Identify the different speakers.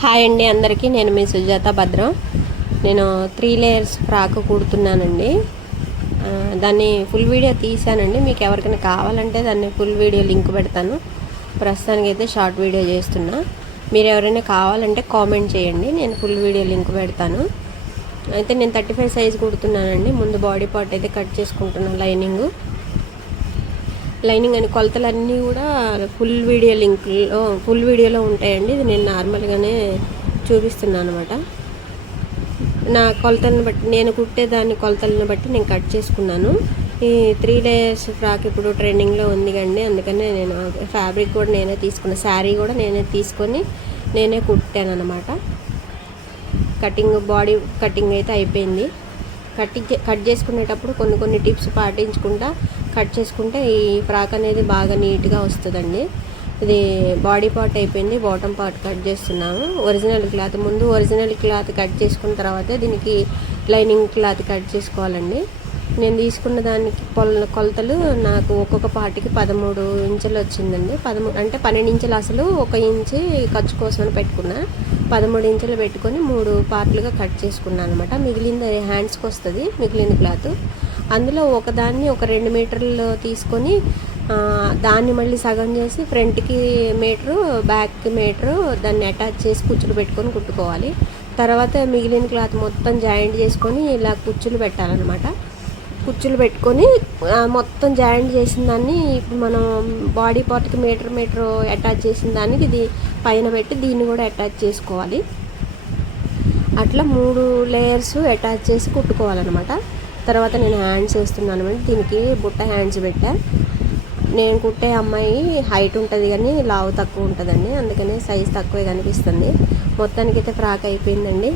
Speaker 1: Hi అండి అందరికీ. నేను మీ సుజాత భద్రం. నేను త్రీ లేయర్స్ ఫ్రాక్ కుడుతున్నానండి. దాన్ని ఫుల్ వీడియో తీసానండి మీకు ఎవరికైనా కావాలంటే దాన్ని ఫుల్ వీడియో లింక్ పెడతాను. ప్రస్తుతానికి అయితే షార్ట్ వీడియో చేస్తున్నా. మీరు ఎవరైనా కావాలంటే కామెంట్ చేయండి. నేను ఫుల్ వీడియో లింక్ పెడతాను. అయితే నేను థర్టీ ఫైవ్ సైజ్ కుడుతున్నానండి. ముందు బాడీ పార్ట్ అయితే కట్ చేసుకుంటున్నాను లైనింగు. లైనింగ్ అని కొలతలన్నీ కూడా ఫుల్ వీడియో లింక్లో ఫుల్ వీడియోలో ఉంటాయండి. ఇది నేను నార్మల్గానే చూపిస్తున్నాను అనమాట నా కొలతలను బట్టి నేను కుట్టే దాని కొలతలను బట్టి నేను కట్ చేసుకున్నాను. ఈ త్రీ లేయర్స్ ఫ్రాక్ ఇప్పుడు ట్రెండింగ్లో ఉంది కండి అందుకనే నేను ఫ్యాబ్రిక్ కూడా నేనే తీసుకున్న. శారీ కూడా నేనే తీసుకొని నేనే కుట్టాను అనమాట కటింగ్ బాడీ కటింగ్ అయితే అయిపోయింది. కటింగ్ కట్ చేసుకునేటప్పుడు కొన్ని కొన్ని టిప్స్ పాటించుకుంటా కట్ చేసుకుంటే ఈ ఫ్రాక్ అనేది బాగా నీట్గా వస్తుందండి. ఇది బాడీ పార్ట్ అయిపోయింది బాటమ్ పార్ట్ కట్ చేస్తున్నాము. ఒరిజినల్ క్లాత్ ముందు ఒరిజినల్ క్లాత్ కట్ చేసుకున్న తర్వాత దీనికి లైనింగ్ క్లాత్ కట్ చేసుకోవాలండి. నేను తీసుకున్న దానికి కొల కొలతలు నాకు ఒక్కొక్క పాటికి పదమూడు ఇంచులు వచ్చిందండి. పదమూడు అంటే పన్నెండు ఇంచులు అసలు ఒక ఇంచి ఖర్చు కోసమని పెట్టుకున్నా. పదమూడు ఇంచులు పెట్టుకొని మూడు పార్ట్లుగా కట్ చేసుకున్నాను అనమాట. మిగిలింది హ్యాండ్స్కి వస్తుంది మిగిలిన క్లాత్. అందులో ఒకదాన్ని ఒక రెండు మీటర్లు తీసుకొని దాన్ని మళ్ళీ సగం చేసి ఫ్రంట్కి మీటరు బ్యాక్కి మీటరు దాన్ని అటాచ్ చేసి కుచ్చులు పెట్టుకొని కుట్టుకోవాలి. తర్వాత మిగిలిన క్లాత్ మొత్తం జాయింట్ చేసుకొని ఇలా కుచ్చులు పెట్టాలన్నమాట. కుచ్చులు పెట్టుకొని మొత్తం జాయింట్ చేసిన దాన్ని ఇప్పుడు మనం బాడీ పార్ట్కి మీటర్ మీటర్ అటాచ్ చేసిన దానికి ఇది పైన పెట్టి దీన్ని కూడా అటాచ్ చేసుకోవాలి. అట్లా మూడు లేయర్స్ అటాచ్ చేసి కుట్టుకోవాలన్నమాట. తర్వాత నేను హ్యాండ్స్ వేస్తున్నాను అనమాట దీనికి బుట్ట హ్యాండ్స్ పెట్టా. నేను కుట్టే అమ్మాయి హైట్ ఉంటుంది కానీ లావు తక్కువ ఉంటుందండి. అందుకని సైజ్ తక్కువే కనిపిస్తుంది. మొత్తానికైతే ఫ్రాక్ అయిపోయిందండి.